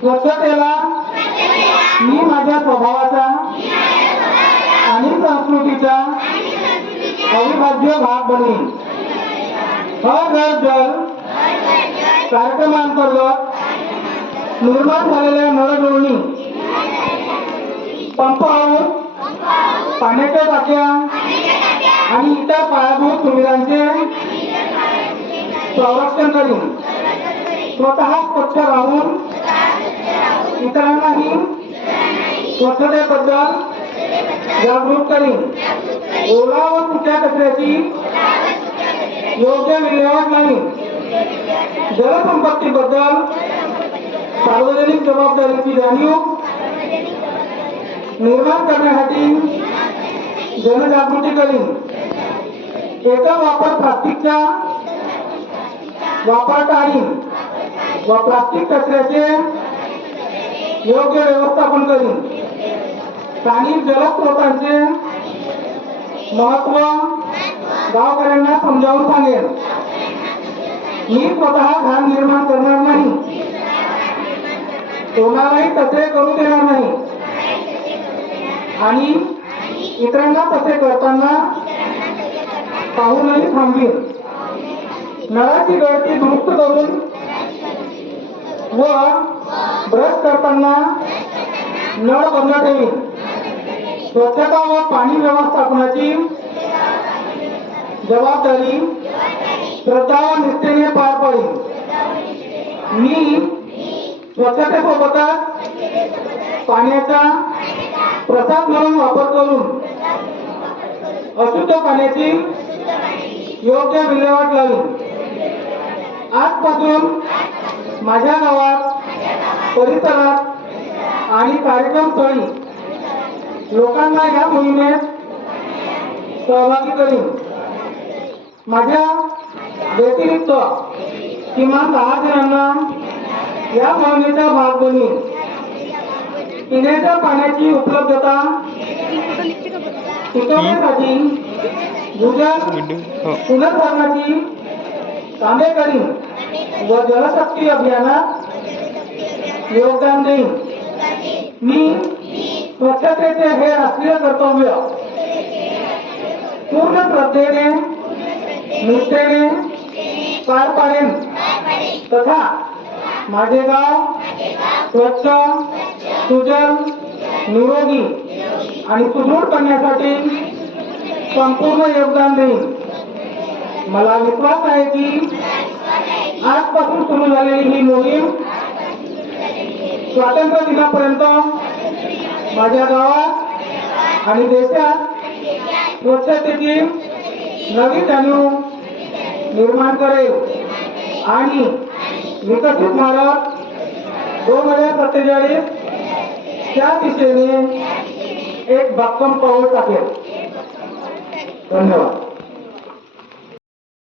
स्वच्छतेला मी माझ्या स्वभावाचा आणि संस्कृतीचा अविभाज्य भाग बनेन. हर घर जल कार्यक्रमांतर्गत निर्माण झालेल्या नळजोडणी, पंप हाऊस, पाण्याच्या टाक्या आणि इतर पायाभूत सुविधांचे संरक्षण करीन. स्वतः स्वच्छ राहून इतरांनाही स्वच्छतेबद्दल जागरूक करीन. ओला व सुक्या कचऱ्याची योग्य विल्हेवाट लावीन. जलसंपत्तीबद्दल सार्वजनिक जबाबदारीची जाणीव निर्माण करण्यासाठी जनजागृती करीन. एकल वापर प्लास्टिकचा वापर टाळीन व प्लास्टिक कचऱ्याचे योग्य व्यवस्थापन करीन. स्थानिक जलस्रोतांचे महत्व गावकऱ्यांना समजावून सांगेन. मी स्वतः घाण निर्माण करणार नाही, कोणालाही तसे करू देणार नाही आणि इतरांना तसे करताना पाहूनही थांबवीन. नळाची गळती दुरुस्त करून व ब्रश करताना नळ बंद ठेवीन. स्वच्छता व पाणी व्यवस्थापनाची जबाबदारी श्रद्धा व निष्ठेने पार पाडीन. मी स्वच्छतेसोबतच पाण्याचा प्रसाद म्हणून वापर करून अशुद्ध पाण्याची योग्य विल्हेवाट लावीन. आजपासून माझ्या गावात, परिसरात आणि कार्यक्रमस्थळी लोकांना या मोहिमेत सहभागी करीन. माझ्या व्यतिरिक्त किमान 10 जणांना या मोहिमेचा भाग बनीन. पिण्याच्या पाण्याची उपलब्धता टिकवण्यासाठी भूजल पुनर्भरणाची कामे करीन व जलशक्ती अभियानात योगदान देईन. मी स्वच्छतेचे हे राष्ट्रीय कर्तव्य पूर्ण श्रद्धेने निष्ठेने पार पाडेन तथा माझे गाव स्वच्छ, सुजल, निरोगी आणि सुदृढ करण्यासाठी संपूर्ण योगदान देईन. मला विश्वास आहे की आजपासून सुरू झालेली ही मोहीम स्वातंत्र्य दिनापर्यंत माझ्या गावात आणि देशात स्वच्छतेची नवी जाणीव निर्माण करेल आणि विकसित भारत 2047 त्या दिशेने एक भक्कम पाऊल टाकेल. धन्यवाद.